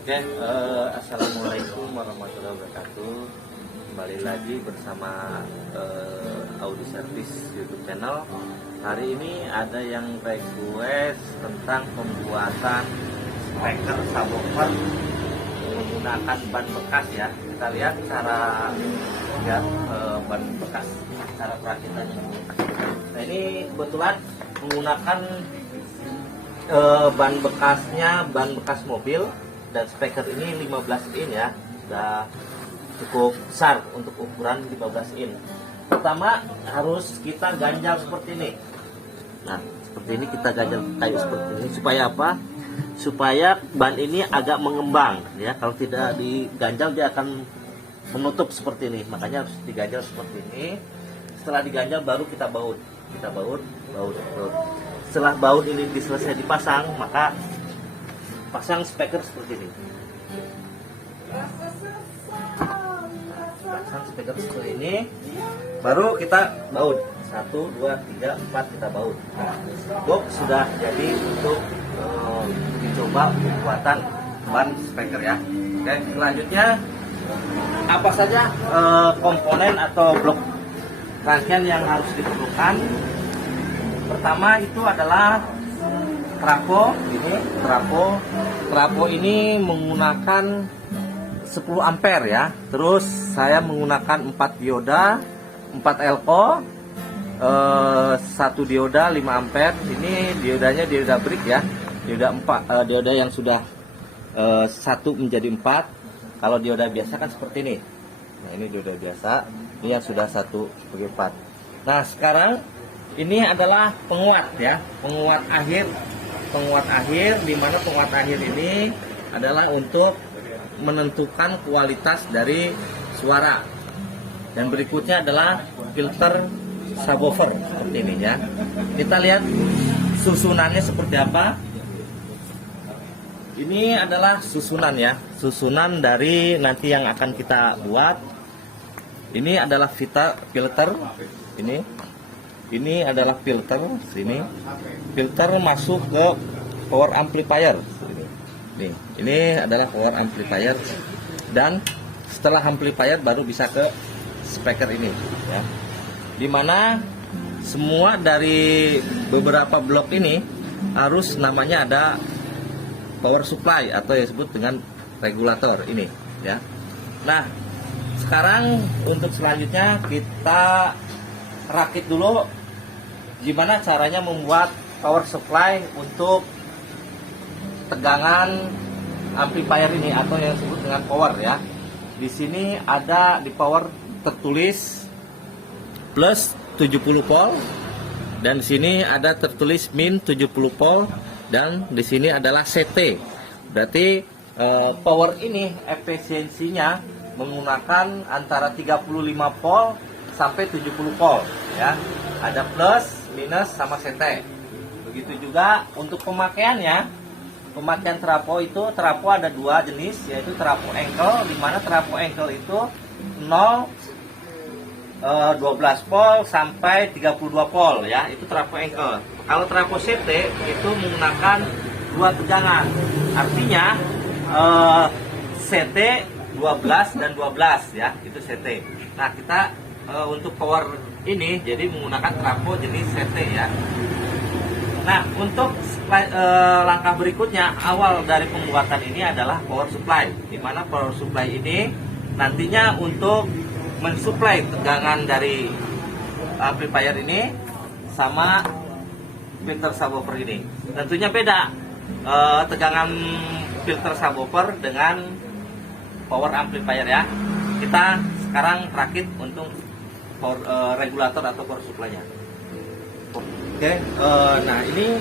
Oke, assalamualaikum warahmatullahi wabarakatuh. Kembali lagi bersama Audi Service YouTube channel. Hari ini ada yang request tentang pembuatan speaker subwoofer menggunakan ban bekas ya. Kita lihat cara ban bekas, cara perakitannya. Nah ini kebetulan menggunakan ban bekasnya, ban bekas mobil. Dan speaker ini 15 in ya, sudah cukup besar untuk ukuran 15 in. Pertama harus kita ganjal seperti ini. Nah seperti ini kita ganjal kayu seperti ini. Supaya apa? Supaya ban ini agak mengembang ya. Kalau tidak diganjal dia akan menutup seperti ini. Makanya harus diganjal seperti ini. Setelah diganjal baru kita baut. Kita baut. Setelah baut ini selesai dipasang, maka pasang speaker seperti ini. Pasang speaker seperti ini, baru kita baut. 1, 2, 3, 4 kita baut. Nah, box sudah jadi untuk dicoba pembuatan ban speaker ya. Oke, selanjutnya apa saja komponen atau blok rangkaian yang harus diperlukan? Pertama itu adalah trafo. Ini trafo ini menggunakan 10 ampere ya. Terus saya menggunakan 4 dioda, 4 elko, 1 dioda 5 ampere. Ini diodanya dioda brick ya. Dioda yang sudah 1 menjadi 4. Kalau dioda biasa kan seperti ini. Nah, ini dioda biasa. Ini yang sudah 1 sebagai 4. Nah, sekarang ini adalah penguat ya, penguat akhir, di mana penguat akhir ini adalah untuk menentukan kualitas dari suara. Dan berikutnya adalah filter subwoofer seperti ini ya. Kita lihat susunannya seperti apa. Ini adalah susunan ya, susunan dari nanti yang akan kita buat. Ini adalah filter ini adalah filter sini. Filter masuk ke power amplifier. Nih, ini adalah power amplifier, dan setelah amplifier baru bisa ke speaker ini ya. Dimana semua dari beberapa blok ini harus namanya ada power supply atau yang disebut dengan regulator ini ya. Nah, sekarang untuk selanjutnya kita rakit dulu gimana caranya membuat power supply untuk tegangan amplifier ini atau yang disebut dengan power ya. Di sini ada di power tertulis plus 70 volt, dan di sini ada tertulis min 70 volt, dan di sini adalah CT. Berarti power ini efisiensinya menggunakan antara 35 volt sampai 70 volt ya. Ada plus, minus, sama CT. Begitu juga untuk pemakaiannya. Pemakaian trafo itu, trafo ada 2 jenis, yaitu trafo ankle, di mana trafo ankle itu 12 volt sampai 32 volt ya, itu trafo ankle. Kalau trafo CT itu menggunakan 2 tegangan. Artinya CT 12 dan 12 ya, itu CT. Nah, kita untuk power ini jadi menggunakan trafo jenis CT ya. Nah, untuk langkah berikutnya awal dari pembuatan ini adalah power supply, di mana power supply ini nantinya untuk mensuplai tegangan dari amplifier ini sama filter subwoofer ini. Tentunya beda tegangan filter subwoofer dengan power amplifier ya. Kita sekarang rakit untuk power regulator atau power supply-nya. Oke, nah ini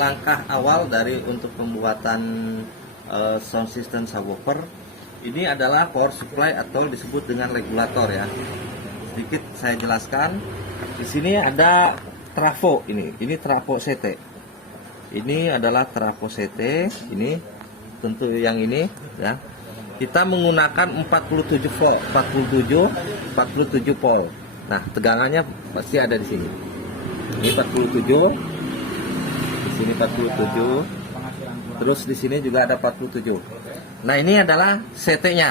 langkah awal dari untuk pembuatan sound system subwoofer. Ini adalah power supply atau disebut dengan regulator ya. Sedikit saya jelaskan. Di sini ada trafo ini trafo CT. Ini adalah trafo CT, ini tentu yang ini ya. Kita menggunakan 47 volt, 47 volt. Nah, tegangannya pasti ada di sini. Ini 47. Di sini 47. Terus di sini juga ada 47. Nah, ini adalah CT-nya.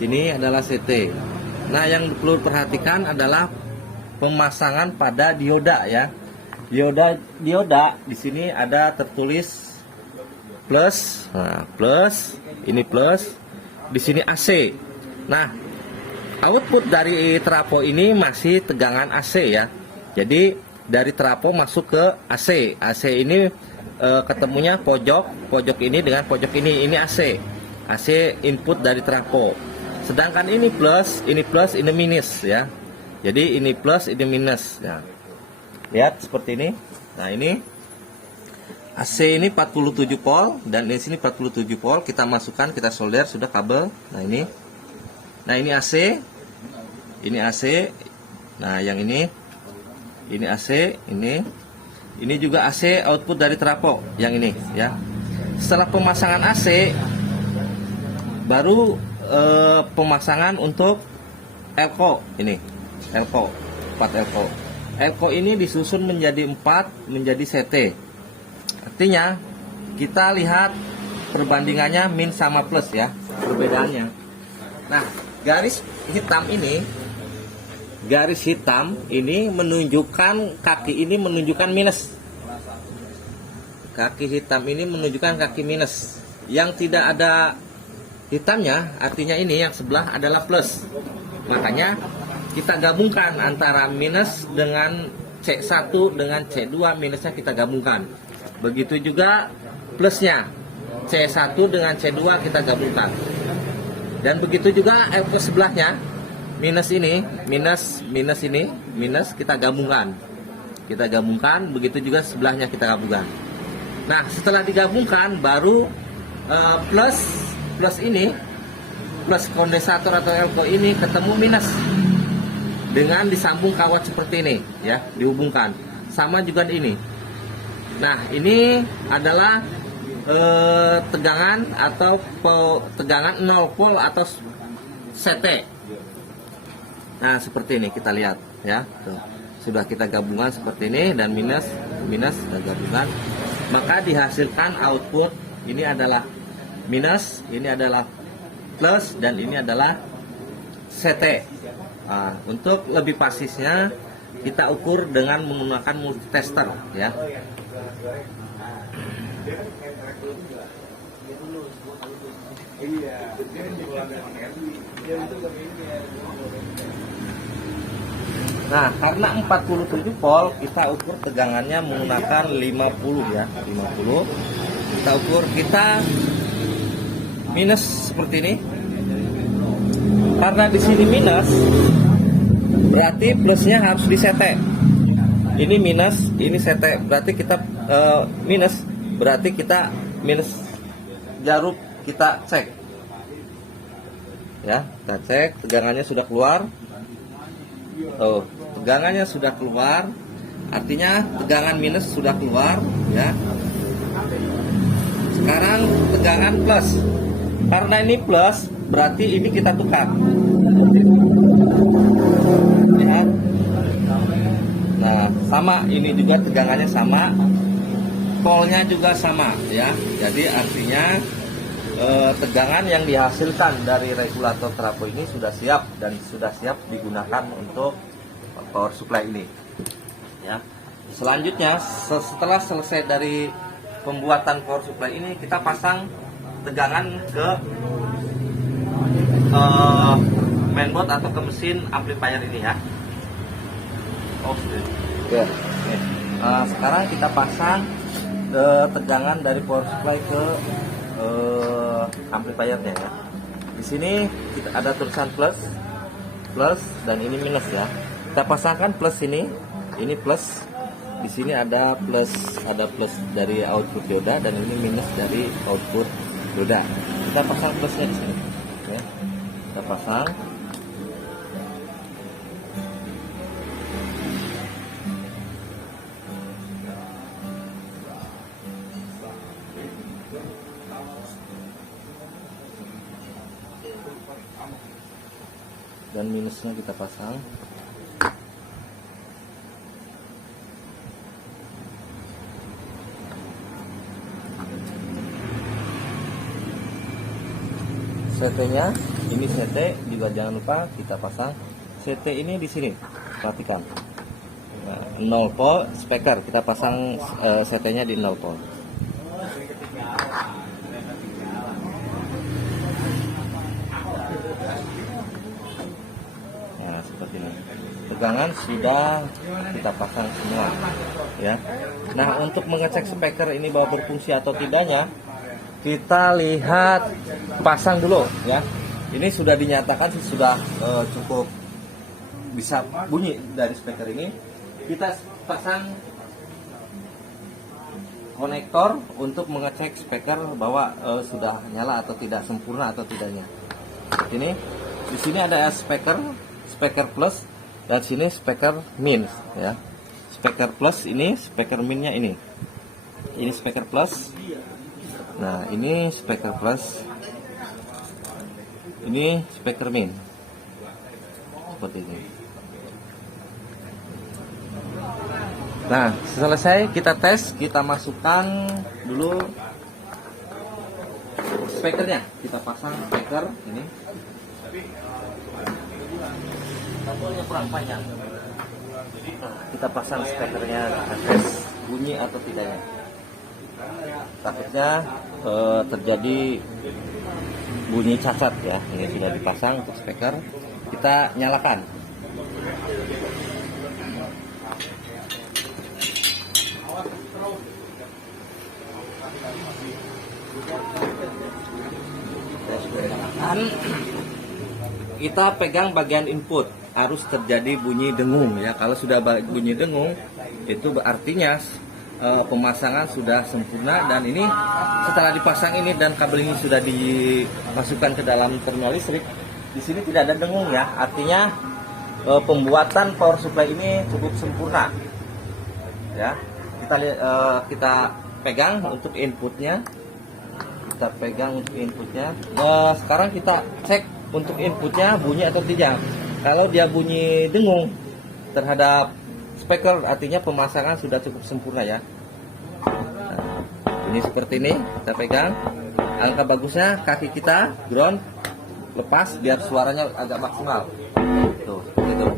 Sini adalah CT. Nah, yang perlu perhatikan adalah pemasangan pada dioda ya. Dioda di sini ada tertulis plus. Nah, plus, ini plus. Di sini AC. Nah, output dari trafo ini masih tegangan AC ya. Jadi dari trafo masuk ke AC. AC ini ketemunya pojok ini dengan pojok ini AC. AC input dari trafo. Sedangkan ini plus, ini minus ya. Jadi ini plus, ini minus ya. Lihat seperti ini. Nah, ini AC ini 47 volt dan di sini 47 volt. Kita masukkan, kita solder sudah kabel. Nah, ini. Nah, ini AC. Ini AC. Nah, yang ini AC, ini juga AC output dari trafo yang ini ya. Setelah pemasangan AC baru pemasangan untuk elko ini. Elko, 4 elko. Elko ini disusun menjadi 4 menjadi CT. Artinya kita lihat perbandingannya min sama plus ya, perbedaannya. Nah, garis hitam ini menunjukkan kaki ini menunjukkan minus. Kaki hitam ini menunjukkan kaki minus. Yang tidak ada hitamnya artinya ini yang sebelah adalah plus. Makanya kita gabungkan antara minus dengan C1 dengan C2, minusnya kita gabungkan. Begitu juga plusnya, C1 dengan C2 kita gabungkan. Dan begitu juga elko sebelahnya, minus ini, minus kita gabungkan. Kita gabungkan, begitu juga sebelahnya kita gabungkan. Nah, setelah digabungkan baru plus ini, plus kondensator atau elko ini ketemu minus dengan disambung kawat seperti ini ya, dihubungkan. Sama juga ini. Nah, ini adalah tegangan atau tegangan 0 volt atau CT. Nah, seperti ini kita lihat ya. Tuh, sudah kita gabungan seperti ini dan minus kita gabungan. Maka dihasilkan output ini adalah minus, ini adalah plus dan ini adalah CT. Nah, untuk lebih pasisnya kita ukur dengan menggunakan multitester ya. Nah, karena 47 volt kita ukur tegangannya menggunakan 50 ya, 50. Kita ukur, kita minus seperti ini. Karena di sini minus, berarti plusnya harus disete. Ini minus, ini sete. Berarti kita minus, berarti kita minus jarum, kita cek. Ya, kita cek tegangannya sudah keluar. Tuh, tegangannya sudah keluar. Artinya tegangan minus sudah keluar ya. Sekarang tegangan plus. Karena ini plus, berarti ini kita tukar. Lihat. Nah, sama, ini juga tegangannya sama. Polnya juga sama ya. Jadi artinya tegangan yang dihasilkan dari regulator trafo ini sudah siap dan sudah siap digunakan untuk power supply ini. Ya. Selanjutnya setelah selesai dari pembuatan power supply ini, kita pasang tegangan ke mainboard atau ke mesin amplifier ini ya. Ya. Sekarang kita pasang tegangan dari power supply ke amplifiernya ya. Di sini kita ada tulisan plus dan ini minus ya. Kita pasangkan plus ini plus. Di sini ada plus dari output dioda dan ini minus dari output dioda. Kita pasang plusnya di sini. Ya. Kita pasang. Dan minusnya kita pasang. CT-nya. Ini CT juga jangan lupa kita pasang CT ini di sini. Perhatikan. Nah, 0 volt speaker kita pasang CT-nya di 0 volt. Nah, seperti ini. Tegangan sudah kita pasang semua, ya. Nah, untuk mengecek speaker ini bahwa berfungsi atau tidaknya, kita lihat pasang dulu, ya. Ini sudah dinyatakan sudah cukup bisa bunyi dari speaker ini. Kita pasang konektor untuk mengecek speaker bahwa sudah nyala atau tidak, sempurna atau tidaknya. Ini di sini ada speaker plus, dan sini speaker min, ya. Speaker plus ini, speaker minnya ini. Ini speaker plus. Nah, ini speaker plus. Ini speaker min. Seperti ini. Nah, selesai kita tes, kita masukkan dulu speakernya. Kita pasang speaker ini. Kabelnya kurang panjang. Kita pasang speakernya, kita tes bunyi atau tidaknya. Takutnya terjadi bunyi cacat, ya. Ini sudah dipasang untuk speaker. Kita nyalakan. Kita pegang bagian input, harus terjadi bunyi dengung, ya. Kalau sudah bunyi dengung, itu artinya pemasangan sudah sempurna. Dan ini setelah dipasang ini dan kabel ini sudah dimasukkan ke dalam terminal listrik, di sini tidak ada dengung, ya. Artinya pembuatan power supply ini cukup sempurna, ya. Kita pegang untuk inputnya. Kita pegang untuk inputnya. Sekarang kita cek untuk inputnya bunyi atau tidak. Kalau dia bunyi dengung terhadap speaker, artinya pemasangan sudah cukup sempurna, ya. Nah, bunyi seperti ini, kita pegang. Angka bagusnya kaki kita ground lepas biar suaranya agak maksimal. Tuh, gitu.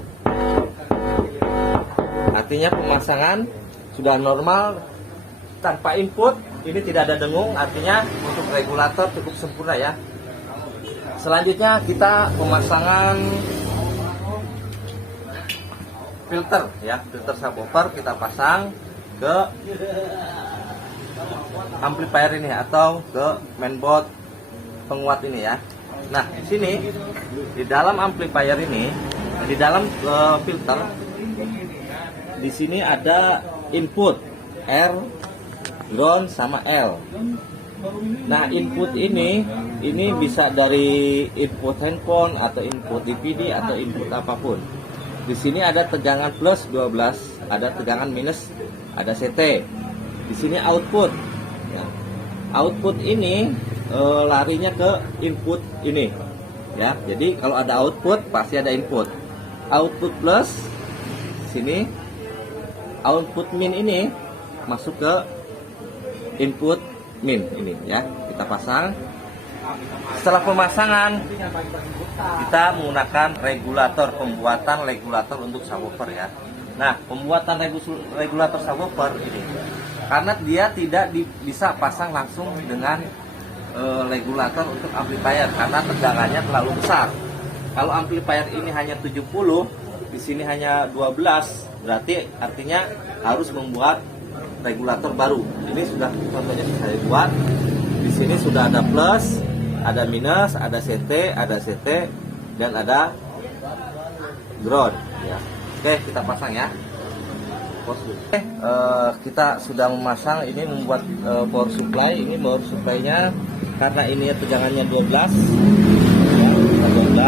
Artinya pemasangan sudah normal tanpa input. Ini tidak ada dengung, artinya untuk regulator cukup sempurna, ya. Selanjutnya kita pemasangan filter, ya. Filter subwoofer kita pasang ke amplifier ini atau ke mainboard penguat ini, ya. Nah, di sini di dalam amplifier ini, di dalam filter, di sini ada input R, ground sama L. Nah, input ini bisa dari input handphone atau input DVD atau input apapun. Di sini ada tegangan plus 12, ada tegangan minus, ada CT. Di sini output, ya. Output ini larinya ke input ini, ya. Jadi kalau ada output pasti ada input. Output plus sini, output min ini masuk ke input min ini, ya. Kita pasang. Setelah pemasangan, kita menggunakan regulator, pembuatan regulator untuk subwoofer, ya. Nah, pembuatan regulator subwoofer ini karena dia tidak bisa pasang langsung dengan regulator untuk amplifier karena tegangannya terlalu besar. Kalau amplifier ini hanya 70, di sini hanya 12, berarti artinya harus membuat regulator baru. Ini sudah contohnya saya buat. Di sini sudah ada plus, ada minus, ada CT, dan ada ground, ya. Oke, kita pasang, ya. Oke, kita sudah memasang. Ini membuat power supply. Ini power supply-nya karena ini tegangannya 12, ya,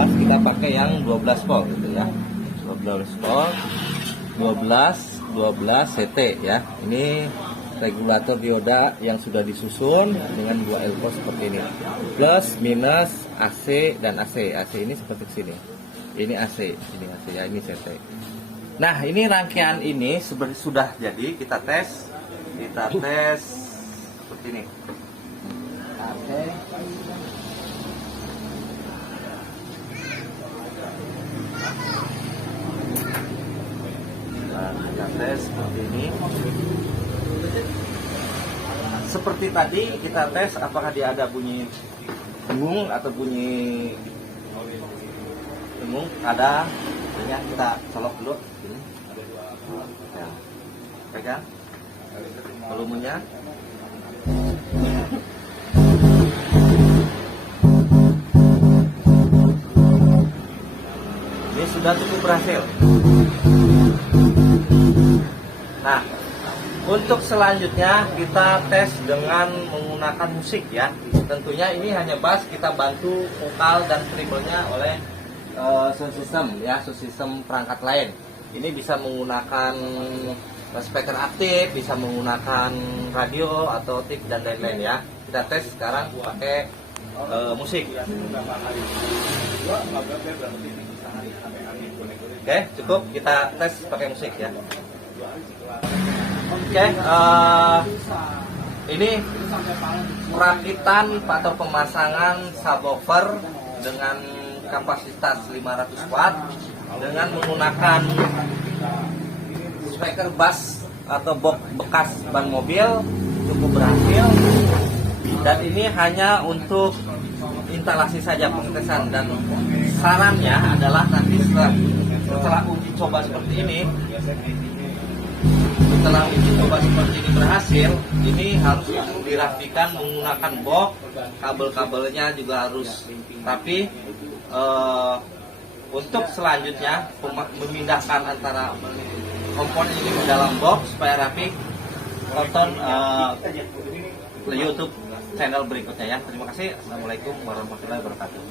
12, kita pakai yang 12 volt, gitu, ya. 12 volt, 12 CT, ya. Ini regulator dioda yang sudah disusun dengan 2 elko seperti ini. Plus, minus, AC dan AC. AC ini seperti sini. Ini AC, ya, ini CT. Nah, ini rangkaian ini sudah jadi. Kita tes seperti ini. Oke. Nah, kita tes seperti ini. Seperti tadi kita tes apakah dia ada bunyi dengung atau bunyi dengung. Ada. Ya, kita colok dulu ini. Ya. Pegang volumenya. Ini sudah cukup berhasil. Nah, untuk selanjutnya kita tes dengan menggunakan musik ya. Tentunya ini hanya bass, kita bantu vokal dan treble-nya oleh sound system ya, sound system perangkat lain. Ini bisa menggunakan speaker aktif, bisa menggunakan radio atau tip dan lain-lain ya. Kita tes sekarang pakai musik. Oke, cukup kita tes pakai musik ya. Oke, ini perakitan atau pemasangan subwoofer dengan kapasitas 500 watt dengan menggunakan speaker bass atau box bekas ban mobil cukup berhasil. Dan ini hanya untuk instalasi saja, pengetesan, dan sarannya adalah nanti setelah uji coba seperti ini, setelah uji coba seperti ini berhasil, ini harus dirapikan menggunakan box, kabel-kabelnya juga harus rapi. Untuk selanjutnya memindahkan antara komponen ini ke dalam box supaya rapi, tonton YouTube channel berikutnya ya. Terima kasih. Assalamualaikum warahmatullahi wabarakatuh.